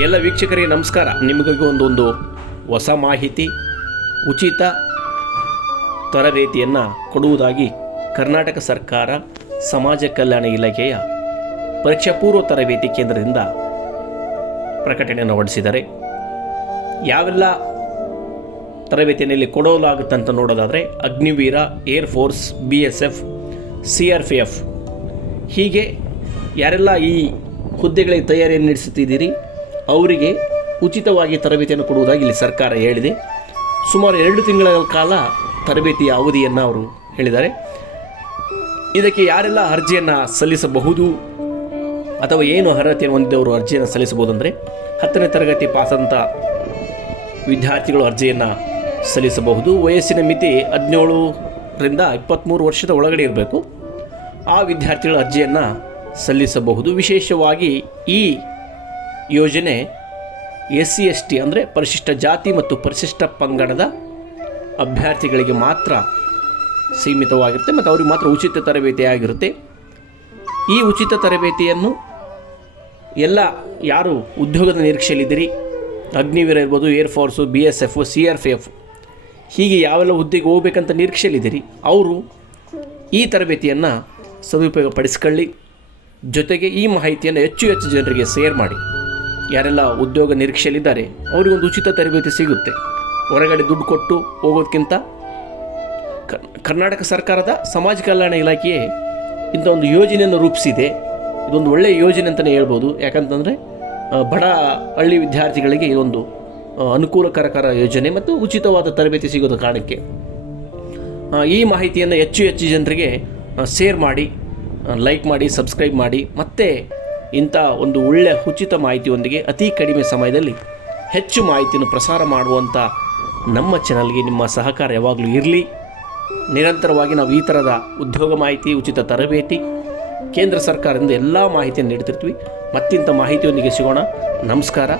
ಎಲ್ಲ ವೀಕ್ಷಕರಿಗೆ ನಮಸ್ಕಾರ. ನಿಮಗಾಗಿ ಒಂದೊಂದು ಹೊಸ ಮಾಹಿತಿ, ಉಚಿತ ತರಬೇತಿಯನ್ನು ಕೊಡುವುದಾಗಿ ಕರ್ನಾಟಕ ಸರ್ಕಾರ ಸಮಾಜ ಕಲ್ಯಾಣ ಇಲಾಖೆಯ ಪರೀಕ್ಷಾ ಪೂರ್ವ ತರಬೇತಿ ಕೇಂದ್ರದಿಂದ ಪ್ರಕಟಣೆಯನ್ನು ಹೊರಡಿಸಿದ್ದಾರೆ. ಯಾವೆಲ್ಲ ತರಬೇತಿಯಲ್ಲಿ ಕೊಡಲಾಗುತ್ತೆ ಅಂತ ನೋಡೋದಾದರೆ ಅಗ್ನಿವೀರ, ಏರ್ಫೋರ್ಸ್, BSF, CRPF ಹೀಗೆ ಯಾರೆಲ್ಲ ಈ ಹುದ್ದೆಗಳಿಗೆ ತಯಾರಿಯನ್ನು ನಡೆಸುತ್ತಿದ್ದೀರಿ ಅವರಿಗೆ ಉಚಿತವಾಗಿ ತರಬೇತಿಯನ್ನು ಕೊಡುವುದಾಗಿ ಇಲ್ಲಿ ಸರ್ಕಾರ ಹೇಳಿದೆ. ಸುಮಾರು 2 ತಿಂಗಳ ಕಾಲ ತರಬೇತಿಯ ಅವಧಿಯನ್ನು ಅವರು ಹೇಳಿದ್ದಾರೆ. ಇದಕ್ಕೆ ಯಾರೆಲ್ಲ ಅರ್ಜಿಯನ್ನು ಸಲ್ಲಿಸಬಹುದು ಅಥವಾ ಏನು ಅರ್ಹತೆಯನ್ನು ಹೊಂದಿದವರು ಅರ್ಜಿಯನ್ನು ಸಲ್ಲಿಸಬಹುದು ಅಂದರೆ 10ನೇ ತರಗತಿ ಪಾಸಂತ ವಿದ್ಯಾರ್ಥಿಗಳು ಅರ್ಜಿಯನ್ನು ಸಲ್ಲಿಸಬಹುದು. ವಯಸ್ಸಿನ ಮಿತಿ 17ರಿಂದ 23 ವರ್ಷದ ಒಳಗಡೆ ಇರಬೇಕು. ಆ ವಿದ್ಯಾರ್ಥಿಗಳ ಅರ್ಜಿಯನ್ನು ಸಲ್ಲಿಸಬಹುದು. ವಿಶೇಷವಾಗಿ ಈ ಯೋಜನೆ SC/ST ಅಂದರೆ ಪರಿಶಿಷ್ಟ ಜಾತಿ ಮತ್ತು ಪರಿಶಿಷ್ಟ ಪಂಗಡದ ಅಭ್ಯರ್ಥಿಗಳಿಗೆ ಮಾತ್ರ ಸೀಮಿತವಾಗಿರುತ್ತೆ ಮತ್ತು ಅವ್ರಿಗೆ ಮಾತ್ರ ಉಚಿತ ತರಬೇತಿ ಆಗಿರುತ್ತೆ. ಈ ಉಚಿತ ತರಬೇತಿಯನ್ನು ಎಲ್ಲ ಯಾರು ಉದ್ಯೋಗದ ನಿರೀಕ್ಷೆಯಲ್ಲಿದ್ದೀರಿ, ಅಗ್ನಿವೀರ ಇರ್ಬೋದು, ಏರ್ಫೋರ್ಸು, BSF, CRPF ಹೀಗೆ ಯಾವೆಲ್ಲ ಹುದ್ದೆಗೆ ಹೋಗ್ಬೇಕಂತ ನಿರೀಕ್ಷೆಯಲ್ಲಿದ್ದೀರಿ ಅವರು ಈ ತರಬೇತಿಯನ್ನು ಸದುಪಯೋಗಪಡಿಸ್ಕೊಳ್ಳಿ. ಜೊತೆಗೆ ಈ ಮಾಹಿತಿಯನ್ನು ಹೆಚ್ಚು ಜನರಿಗೆ ಶೇರ್ ಮಾಡಿ. ಯಾರೆಲ್ಲ ಉದ್ಯೋಗ ನಿರೀಕ್ಷೆಯಲ್ಲಿದ್ದಾರೆ ಅವರಿಗೊಂದು ಉಚಿತ ತರಬೇತಿ ಸಿಗುತ್ತೆ. ಹೊರಗಡೆ ದುಡ್ಡು ಕೊಟ್ಟು ಹೋಗೋದಕ್ಕಿಂತ ಕರ್ನಾಟಕ ಸರ್ಕಾರದ ಸಮಾಜ ಕಲ್ಯಾಣ ಇಲಾಖೆಯೇ ಇಂಥ ಒಂದು ಯೋಜನೆಯನ್ನು ರೂಪಿಸಿದೆ. ಇದೊಂದು ಒಳ್ಳೆಯ ಯೋಜನೆ ಅಂತಲೇ ಹೇಳ್ಬೋದು. ಯಾಕಂತಂದರೆ ಬಡ ಹಳ್ಳಿ ವಿದ್ಯಾರ್ಥಿಗಳಿಗೆ ಇದೊಂದು ಅನುಕೂಲಕರ ಯೋಜನೆ ಮತ್ತು ಉಚಿತವಾದ ತರಬೇತಿ ಸಿಗೋದ ಕಾರಣಕ್ಕೆ ಈ ಮಾಹಿತಿಯನ್ನು ಹೆಚ್ಚು ಜನರಿಗೆ ಶೇರ್ ಮಾಡಿ, ಲೈಕ್ ಮಾಡಿ, ಸಬ್ಸ್ಕ್ರೈಬ್ ಮಾಡಿ. ಮತ್ತು ಇಂಥ ಒಂದು ಒಳ್ಳೆಯ ಉಚಿತ ಮಾಹಿತಿಯೊಂದಿಗೆ ಅತಿ ಕಡಿಮೆ ಸಮಯದಲ್ಲಿ ಹೆಚ್ಚು ಮಾಹಿತಿಯನ್ನು ಪ್ರಸಾರ ಮಾಡುವಂಥ ನಮ್ಮ ಚಾನಲ್ಗೆ ನಿಮ್ಮ ಸಹಕಾರ ಯಾವಾಗಲೂ ಇರಲಿ. ನಿರಂತರವಾಗಿ ನಾವು ಈ ಥರದ ಉದ್ಯೋಗ ಮಾಹಿತಿ, ಉಚಿತ ತರಬೇತಿ, ಕೇಂದ್ರ ಸರ್ಕಾರದಿಂದ ಎಲ್ಲ ಮಾಹಿತಿಯನ್ನು ನೀಡ್ತಿರ್ತೀವಿ. ಮತ್ತಿಂಥ ಮಾಹಿತಿಯೊಂದಿಗೆ ಸಿಗೋಣ. ನಮಸ್ಕಾರ.